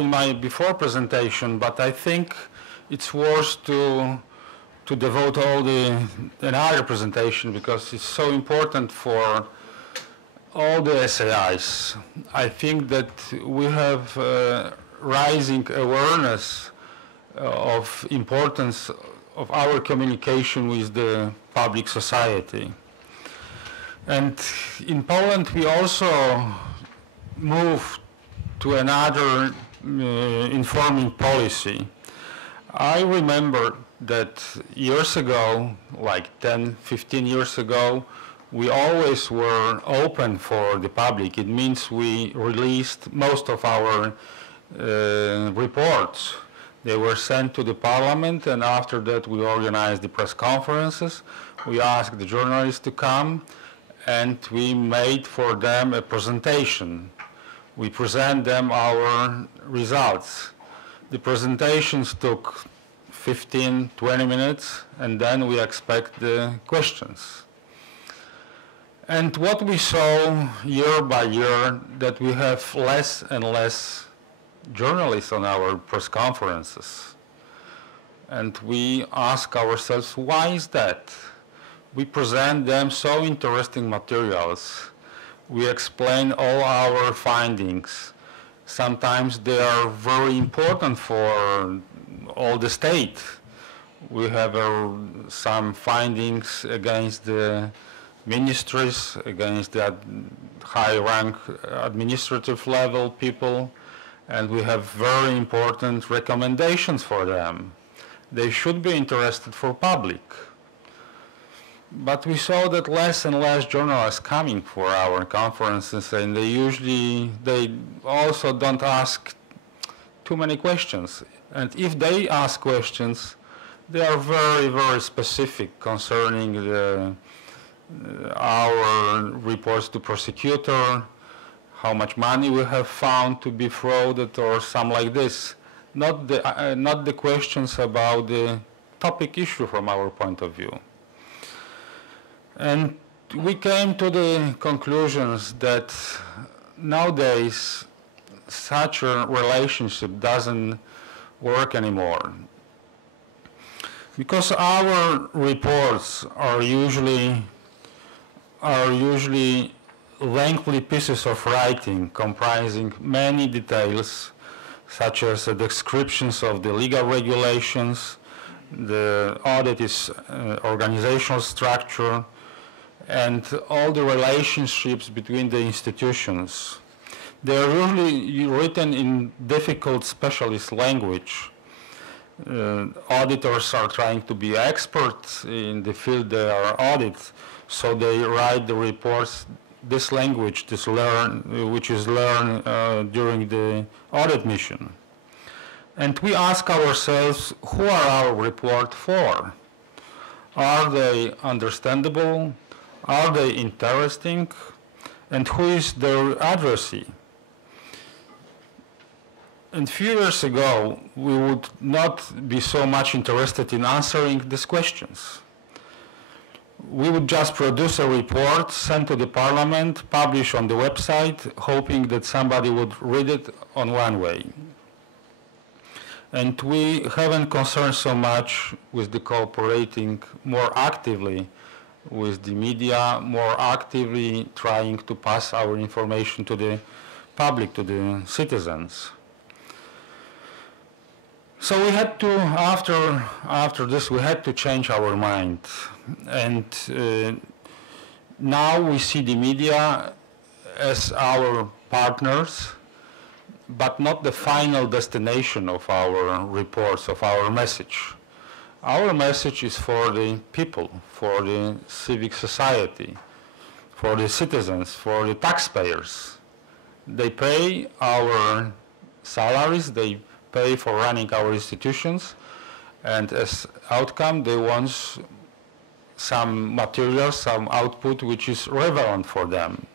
in my before presentation, but I think it's worth to devote another presentation because it's so important for all the SAIs. I think that we have rising awareness of importance of our communication with the public society. And in Poland we also moved to another informing policy. I remember that years ago, like 10, 15 years ago, we always were open for the public. It means we released most of our reports. They were sent to the parliament, and after that we organized the press conferences. We asked the journalists to come, and we made for them a presentation. We present them our results. The presentations took 15, 20 minutes, and then we expect the questions. And what we saw year by year, that we have less and less journalists on our press conferences. And we ask ourselves, why is that? We present them so interesting materials. We explain all our findings. Sometimes they are very important for all the state. We have some findings against the ministries, against the high-rank administrative level people, and we have very important recommendations for them. They should be interested for public. But we saw that less and less journalists coming for our conferences, and they also don't ask too many questions. And if they ask questions, they are very, very specific concerning our reports to prosecutor, how much money we have found to be frauded, or something like this. Not the questions about the topic issue from our point of view. And we came to the conclusions that nowadays such a relationship doesn't work anymore. Because our reports are usually lengthy pieces of writing comprising many details, such as the descriptions of the legal regulations, the audit is organizational structure, and all the relationships between the institutions. They are usually written in difficult specialist language. Auditors are trying to be experts in the field they are audited, so they write the reports this language, which is learned during the audit mission. And we ask ourselves, who are our report for? Are they understandable? Are they interesting? And who is their addressee? And a few years ago, we would not be so much interested in answering these questions. We would just produce a report, send to the parliament, publish on the website, hoping that somebody would read it on one way. And we haven't concerned so much with the cooperating more actively with the media, more actively trying to pass our information to the public, to the citizens. So we had to, after this, we had to change our mind. And now we see the media as our partners, but not the final destination of our reports, of our message. Our message is for the people, for the civic society, for the citizens, for the taxpayers. They pay our salaries, they pay for running our institutions, and as outcome they want some material, some output which is relevant for them.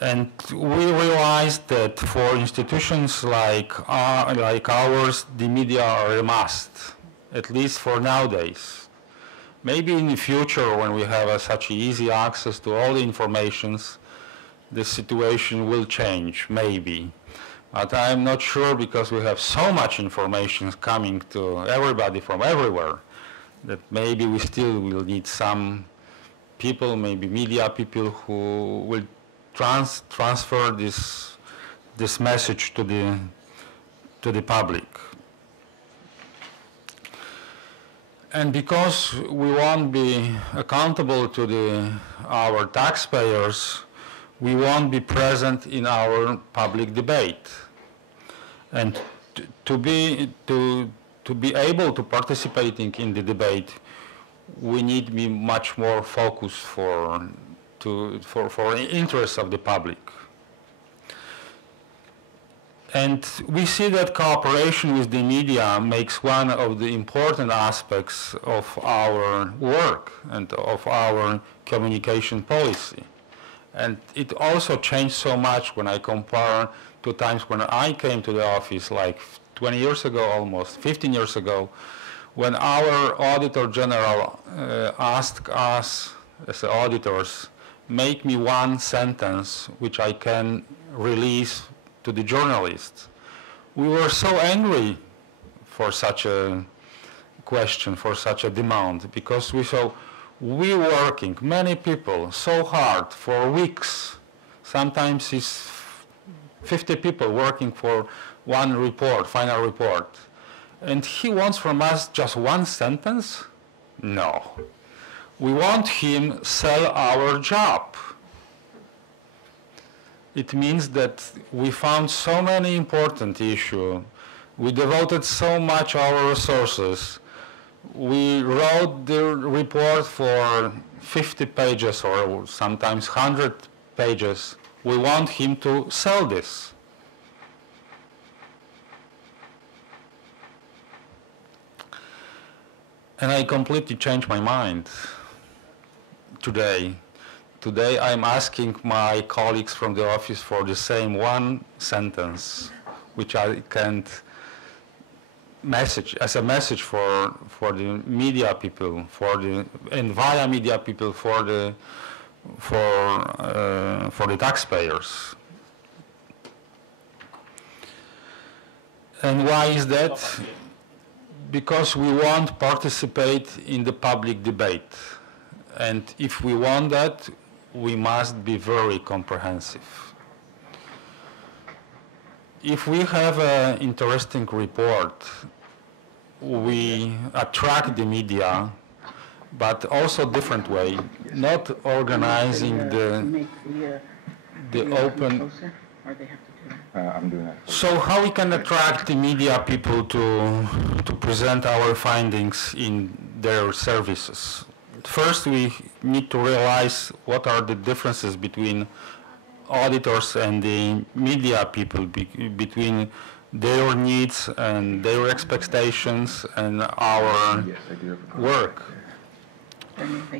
And we realized that for institutions like ours, the media are a must, at least for nowadays. Maybe in the future, when we have such easy access to all the informations, the situation will change, maybe. But I'm not sure, because we have so much information coming to everybody from everywhere, that maybe we still will need some people, maybe media people, who will transfer this message to the public. And because we won't be accountable to our taxpayers, we won't be present in our public debate. And to be able to participating in the debate, we need to be much more focused for the interests of the public. And we see that cooperation with the media makes one of the important aspects of our work and of our communication policy. And it also changed so much when I compare to times when I came to the office, like 20 years ago, almost 15 years ago, when our Auditor General asked us as auditors, make me one sentence which I can release to the journalists. We were so angry for such a question, for such a demand, because we saw we working, many people, so hard for weeks. Sometimes it's 50 people working for one report, final report. And he wants from us just one sentence? No. We want him sell our job. It means that we found so many important issues. We devoted so much our resources. We wrote the report for 50 pages or sometimes 100 pages. We want him to sell this. And I completely changed my mind today. Today I'm asking my colleagues from the office for the same one sentence, which I can message as a message for the media people, and via media people for the taxpayers. And why is that? Because we want to participate in the public debate. And if we want that, we must be very comprehensive. If we have an interesting report, we attract the media, but also different way, not organizing the open. I'm doing that. So how we can attract the media people to present our findings in their services? First, we need to realize what are the differences between auditors and the media people, between their needs and their expectations and our work.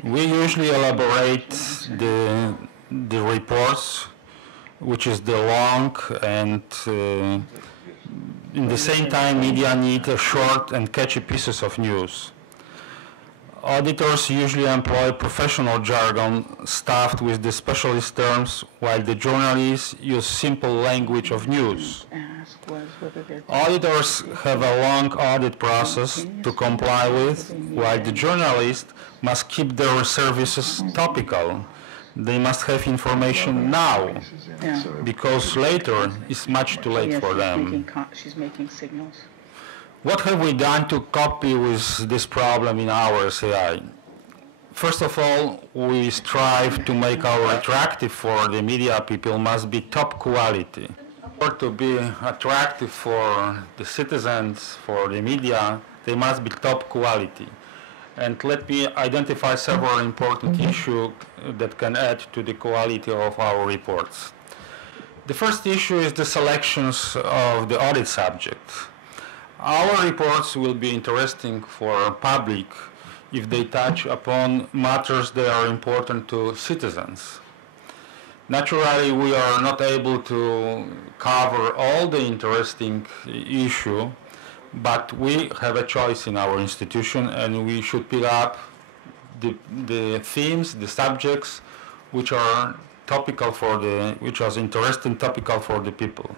We usually elaborate the reports, which is the long, and in the same time media need short and catchy pieces of news. Auditors usually employ professional jargon stuffed with the specialist terms, while the journalists use simple language of news. Auditors have a long audit process to comply with, while the journalists must keep their services topical. They must have information now, because later it's much too late for them. She's making signals. What have we done to copy with this problem in our SAI? First of all, we strive to make our attractive for the media people must be top quality. For to be attractive for the citizens, for the media, they must be top quality. And let me identify several important issues that can add to the quality of our reports. The first issue is the selections of the audit subject. Our reports will be interesting for public if they touch upon matters that are important to citizens. Naturally, we are not able to cover all the interesting issues, but we have a choice in our institution, and we should pick up the themes, the subjects, which are topical for which was interesting, topical for the people.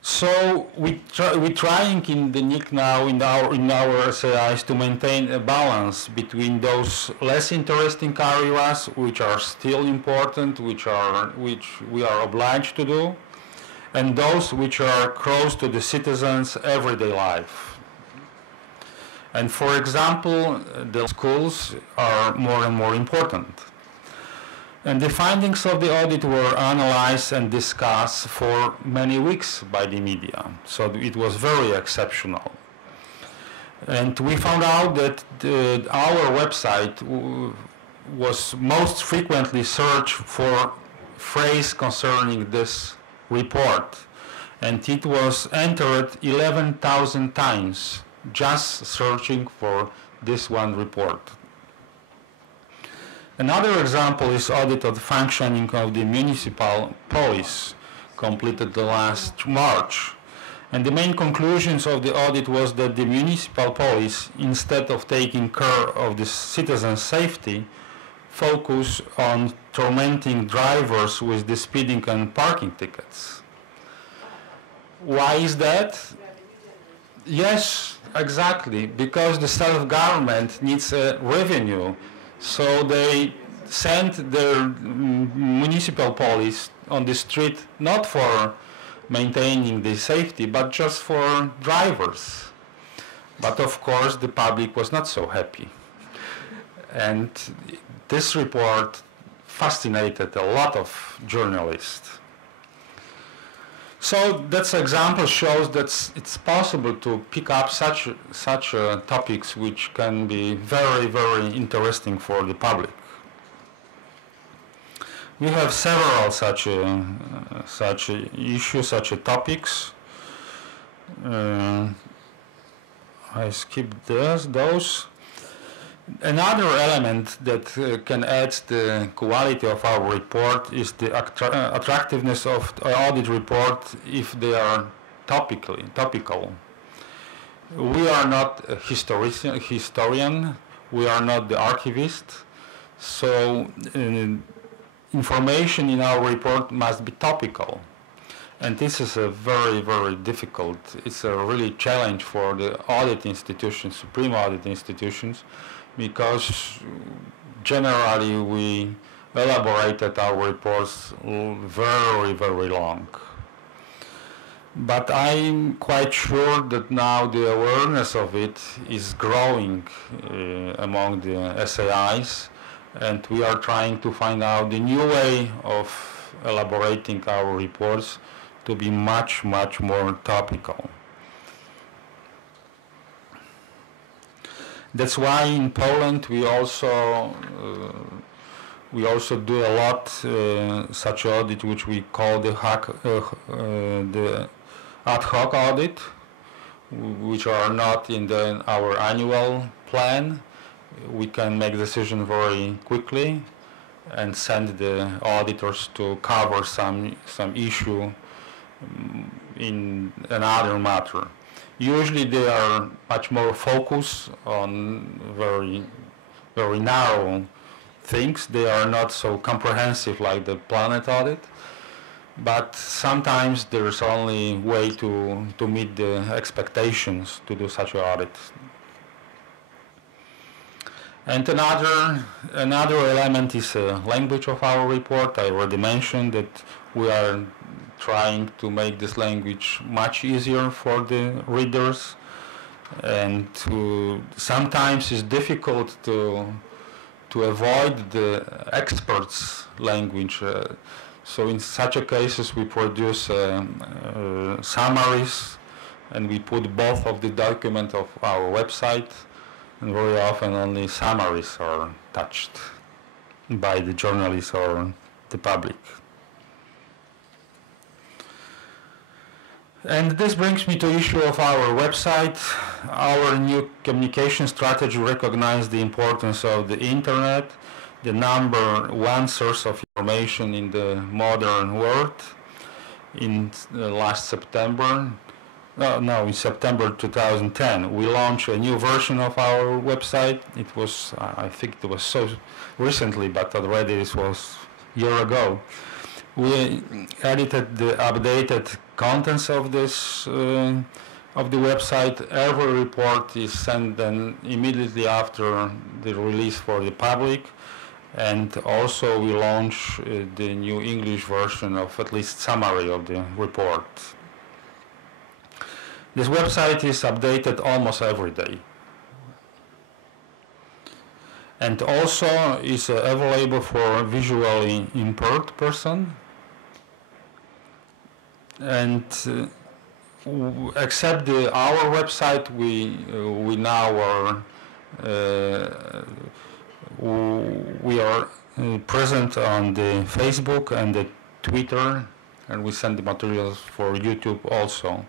So we're trying in the NIK now in our SAIs to maintain a balance between those less interesting areas which are still important, which we are obliged to do, and those which are close to the citizens' everyday life. And for example, the schools are more and more important. And the findings of the audit were analyzed and discussed for many weeks by the media. So it was very exceptional. And we found out that our website was most frequently searched for phrase concerning this report. And it was entered 11,000 times just searching for this one report. Another example is audit of the functioning of the municipal police, completed the last March. And the main conclusions of the audit was that the municipal police, instead of taking care of the citizens' safety, focus on tormenting drivers with the speeding and parking tickets. Why is that? Yes, exactly, because the self-government needs a revenue. So they sent their municipal police on the street not for maintaining the safety, but just for drivers. But of course, the public was not so happy. And this report fascinated a lot of journalists. So that example shows that it's possible to pick up such topics which can be very, very interesting for the public. We have several such issues, such topics. I skipped those. Another element that can add the quality of our report is the attractiveness of the audit report if they are topical. We are not a historian, we are not the archivist, so information in our report must be topical. And this is a very, very difficult, it's a really challenge for the audit institutions, supreme audit institutions, because generally we elaborated our reports very, very long. But I'm quite sure that now the awareness of it is growing among the SAIs, and we are trying to find out the new way of elaborating our reports to be much, much more topical. That's why in Poland we also do a lot such audit which we call the ad hoc audit, which are not in our annual plan. We can make decisions very quickly and send the auditors to cover some issue in another matter. Usually they are much more focused on very, very narrow things. They are not so comprehensive like the planet audit, but sometimes there's only way to meet the expectations to do such an audit. And another element is the language of our report. I already mentioned that we are trying to make this language much easier for the readers, and sometimes it's difficult to avoid the experts' language. So in such a cases we produce summaries, and we put both of the document of our website, and very often only summaries are touched by the journalists or the public. And this brings me to the issue of our website. Our new communication strategy recognizes the importance of the internet, the number one source of information in the modern world. In last September, no, in September 2010, we launched a new version of our website. It was, I think it was so recently, but already this was a year ago. We edited the updated contents of this of the website. Every report is sent then immediately after the release for the public, and also we launch the new English version of at least summary of the report. This website is updated almost every day, and also is available for visually impaired person. And except our website, we now are we are present on the Facebook and the Twitter, and we send the materials for YouTube also.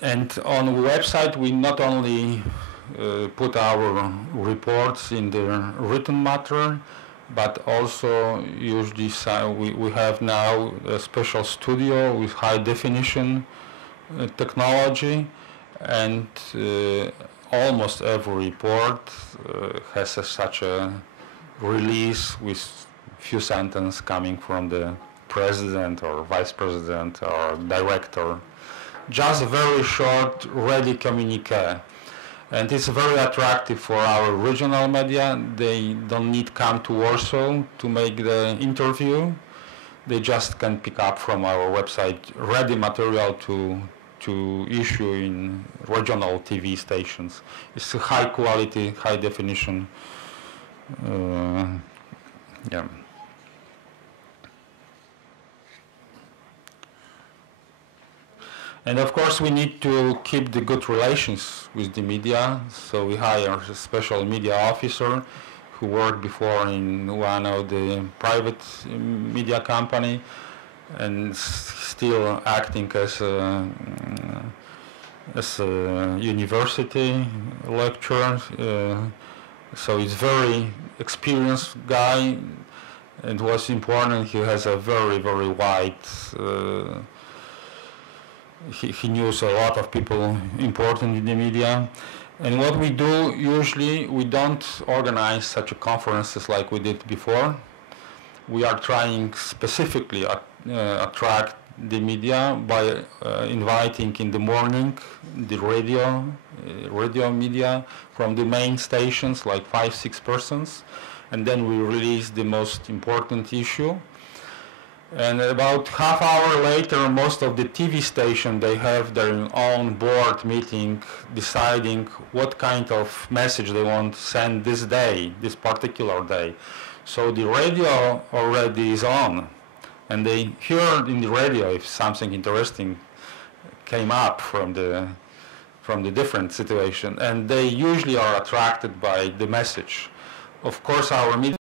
And on the website, we not only put our reports in the written matter, but also usually we have now a special studio with high definition technology, and almost every report has such a release with few sentences coming from the president or vice president or director. Just a very short, ready communique. And it's very attractive for our regional media. They don't need to come to Warsaw to make the interview. They just can pick up from our website ready material to issue in regional TV stations. It's a high quality, high definition. Yeah. And of course, we need to keep the good relations with the media. So we hire a special media officer who worked before in one of the private media company and still acting as a university lecturer. So he's very experienced guy, and what's important, he has a very, very wide he knows a lot of people important in the media. And what we do usually, we don't organize such conferences like we did before. We are trying specifically attract the media by inviting in the morning the radio media from the main stations, like 5-6 persons, and then we release the most important issue. And about half hour later, most of the TV stations, they have their own board meeting deciding what kind of message they want to send this day, this particular day. So the radio already is on, and they hear in the radio if something interesting came up from the different situation, and they usually are attracted by the message. Of course, our media